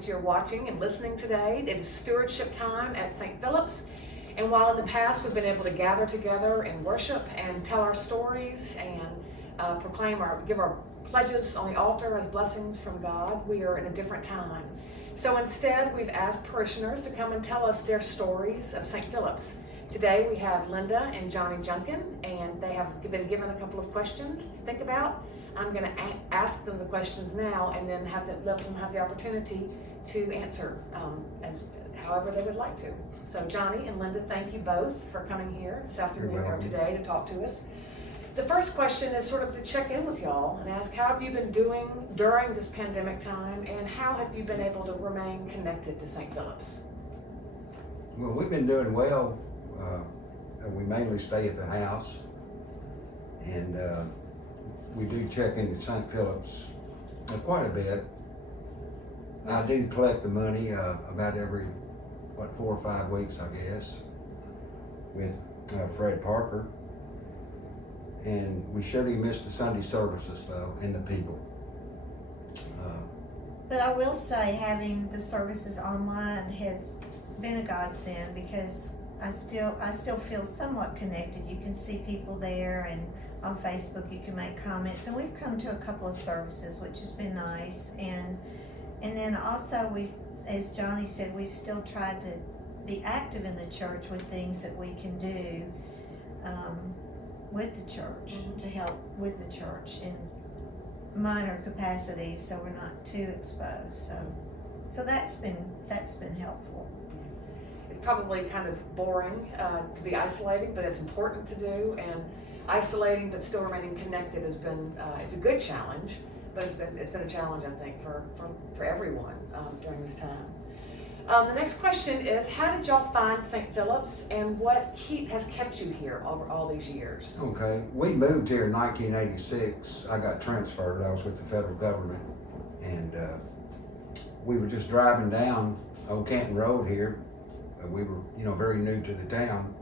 that you're watching and listening today. It is Stewardship time at St. Philip's. And while in the past we've been able to gather together and worship and tell our stories and give our pledges on the altar as blessings from God, we are in a different time. So instead, we've asked parishioners to come and tell us their stories of St. Philip's. Today we have Lynda and Johnny Jungkind, and they have been given a couple of questions to think about. I'm going to ask them the questions now, and then let them have the opportunity to answer as however they would like to. So Johnny and Lynda, thank you both for coming here this afternoon or today to talk to us. The first question is sort of to check in with y'all and ask, how have you been doing during this pandemic time, and how have you been able to remain connected to St. Philip's? Well, we've been doing well. We mainly stay at the house, and we do check into St. Philip's quite a bit. I do collect the money about every, 4 or 5 weeks, I guess, with Fred Parker. And we surely miss the Sunday services, though, and the people. But I will say having the services online has been a godsend, because I still feel somewhat connected. You can see people there, and on Facebook you can make comments. And we've come to a couple of services, which has been nice. And then also as Johnny said, we've still tried to be active in the church with things that we can do with the church, to help with the church in minor capacities, so we're not too exposed. So that's been helpful. It's probably kind of boring to be isolating, but it's important to do. And isolating but still remaining connected has been it's a good challenge, but it's been a challenge, I think, for everyone during this time. The next question is, how did y'all find St. Philip's, and what has kept you here over all these years? Okay, we moved here in 1986. I got transferred. I was with the federal government, and we were just driving down Old Canton Road here. We were, very new to the town,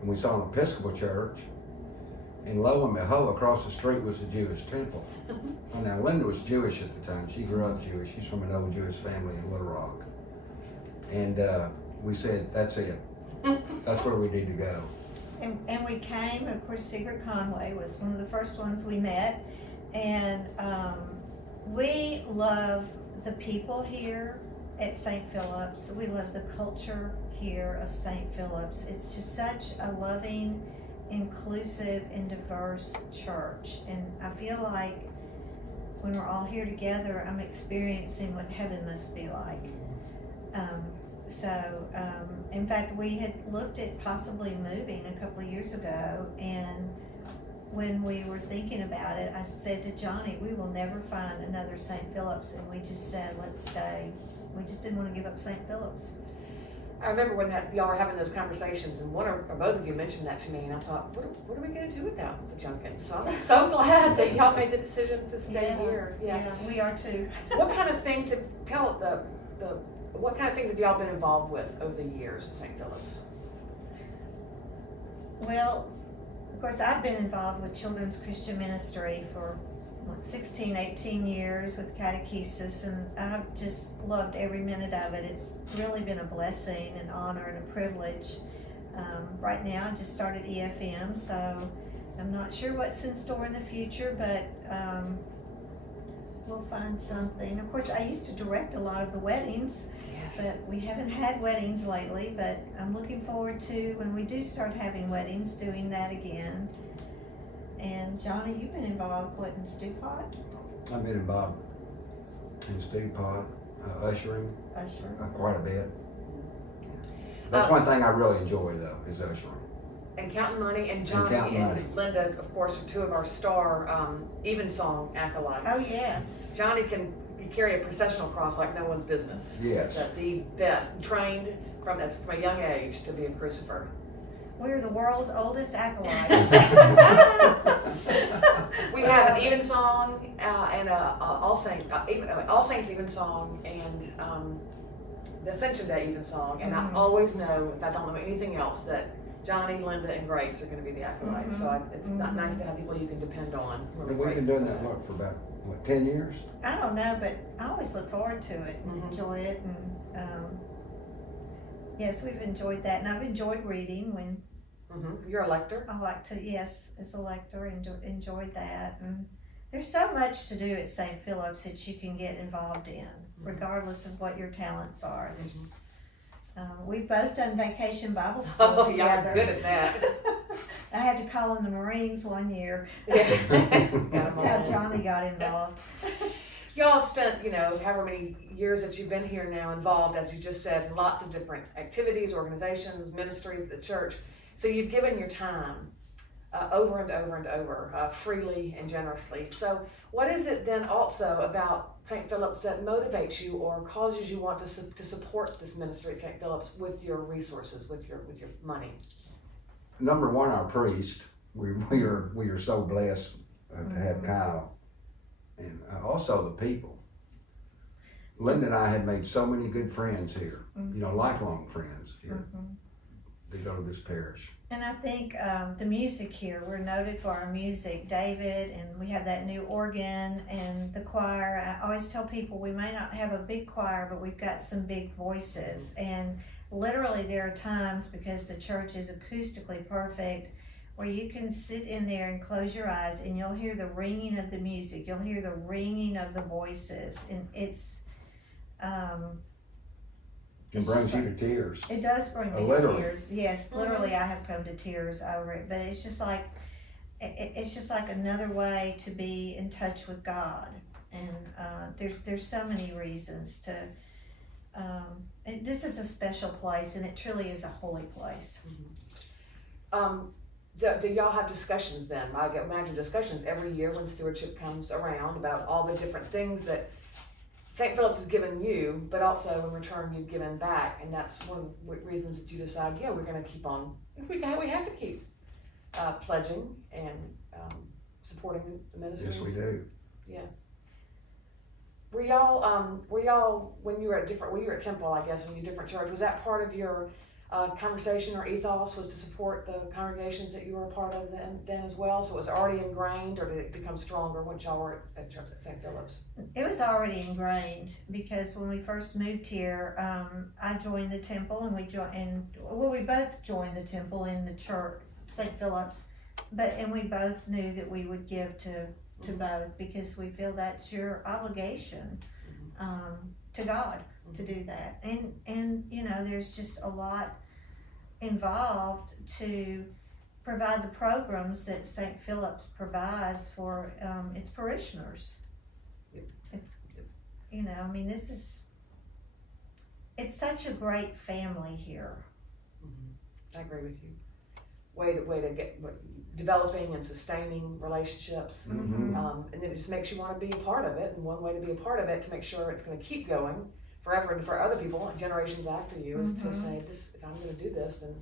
and we saw an Episcopal church, and lo and behold, across the street was a Jewish temple. Well, now, Lynda was Jewish at the time. She grew up Jewish. She's from an old Jewish family in Little Rock. And we said, that's it. That's where we need to go. And we came, and of course Sigrid Conway was one of the first ones we met. And we love the people here at St. Philip's. We love the culture here of St. Philip's. It's just such a loving, inclusive, and diverse church. And I feel like when we're all here together, I'm experiencing what heaven must be like. In fact, we had looked at possibly moving a couple of years ago, and when we were thinking about it, I said to Johnny, we will never find another St. Philip's, and we just said, let's stay. We just didn't want to give up St. Philip's. I remember when y'all were having those conversations, and one or both of you mentioned that to me, and I thought, what are we going to do without the Junkind? So I'm so glad that y'all made the decision to stay here. Yeah, we are too. What kind of things what kind of things have y'all been involved with over the years at St. Philip's? Well, of course, I've been involved with Children's Christian Ministry for 16, 18 years with catechesis, and I've just loved every minute of it. It's really been a blessing, an honor, and a privilege. Right now, I just started EFM, so I'm not sure what's in store in the future, but we'll find something. Of course, I used to direct a lot of the weddings. But we haven't had weddings lately, but I'm looking forward to, when we do start having weddings, doing that again. And Johnny, you've been involved, in Stew Pot? I've been involved in Stew Pot, ushering quite a bit. That's one thing I really enjoy, though, is ushering. And counting money, and Johnny and Lynda, of course, are two of our star evensong acolytes. Oh, yes. Johnny can carry a processional cross like no one's business. Yes. The best, trained from a young age to be a crucifer. We're the world's oldest acolytes. We have an evensong and All Saints evensong and the Ascension Day evensong, and I always know, if I don't know anything else, that Johnny, Lynda, and Grace are going to be the acolytes. So it's not nice to have people you can depend on. And we've been doing that work for about what, 10 years? I don't know, but I always look forward to it and Mhm. enjoy it, and yes, we've enjoyed that, and I've enjoyed reading when You're a lector. I like to, yes, as a lector, enjoyed that. And there's so much to do at St. Philip's that you can get involved in, regardless of what your talents are. There's, we've both done vacation Bible school Oh, y'all are together. good at that. I had to call in the Marines one year. Yeah. That's how Johnny got involved. Y'all have spent, however many years that you've been here now involved, as you just said, in lots of different activities, organizations, ministries, the church. So you've given your time over and over and over, freely and generously. So what is it then also about St. Philip's that motivates you or causes you want to support this ministry at St. Philip's with your resources, with your money? Number one, our priest. We are so blessed to have Kyle, and also the people. Lynda and I have made so many good friends here. Lifelong friends here. They go to this parish. And I think the music here, we're noted for our music, David, and we have that new organ and the choir. I always tell people we may not have a big choir, but we've got some big voices. And literally there are times, because the church is acoustically perfect, where you can sit in there and close your eyes and you'll hear the ringing of the music, you'll hear the ringing of the voices, and it's It brings you to tears. it does bring me to Literally. tears. Yes, literally, I have come to tears over it. But it's just like it's just like another way to be in touch with God. And there's so many reasons to. This is a special place, and it truly is a holy place. Do y'all have discussions then? I imagine discussions every year when stewardship comes around about all the different things that St. Philip's has given you, but also in return you've given back, and that's one of the reasons that you decide, we're going to keep on. We have to keep pledging and supporting the ministries. Yes, we do. Yeah. Were y'all when you were at Temple, I guess, when you were different church, was that part of your conversation or ethos, was to support the congregations that you were a part of then as well? So it was already ingrained, or did it become stronger once y'all were at church at St. Philip's? It was already ingrained, because when we first moved here, I joined the temple, and we both joined the temple in the church, St. Philip's, and we both knew that we would give to both, because we feel that's your obligation to God to do that. And there's just a lot involved to provide the programs that St. Philip's provides for its parishioners. It's such a great family here. I agree with you. Way to get developing and sustaining relationships, and then it just makes you want to be a part of it. And one way to be a part of it, to make sure it's going to keep going forever and for other people, generations after you, is to say, "This, if I'm going to do this, then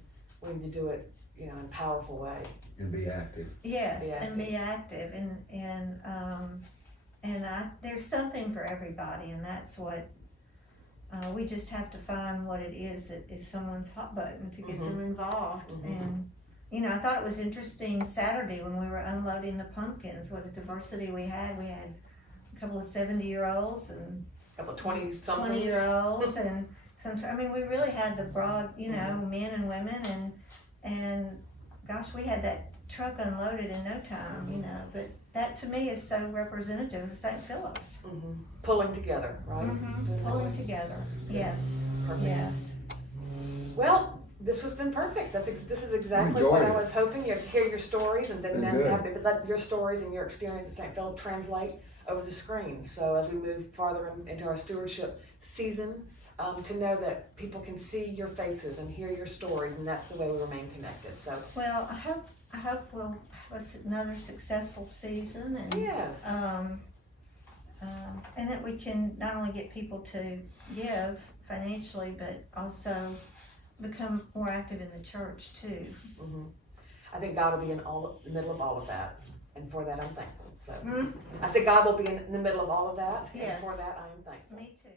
we need to do it, in a powerful way." And be active. Yes, and be active, and there's something for everybody, and that's what we just have to find what it is that is someone's hot button to get them involved. And I thought it was interesting Saturday when we were unloading the pumpkins, what a diversity we had. We had a couple of 70-year-olds and A couple of 20-somethings. 20-year-olds, and sometimes we really had the broad, men and women, and gosh, we had that truck unloaded in no time, but that to me is so representative of St. Philip's. Pulling together, right? Pulling together, yes. Perfect. Yes. Well, this has been perfect. This is exactly Enjoyed what I it. was hoping. You have to hear your stories, and then Good. let your stories and your experience at St. Philip translate over the screen. So as we move farther into our stewardship season, to know that people can see your faces and hear your stories, and that's the way we remain connected. So Well, I hope we'll have another successful season, and yes, and that we can not only get people to give financially, but also become more active in the church too. I think God will be in the middle of all of that, and for that I'm thankful. So I said God will be in the middle of all of that, Yes. and for that I am thankful. Me too.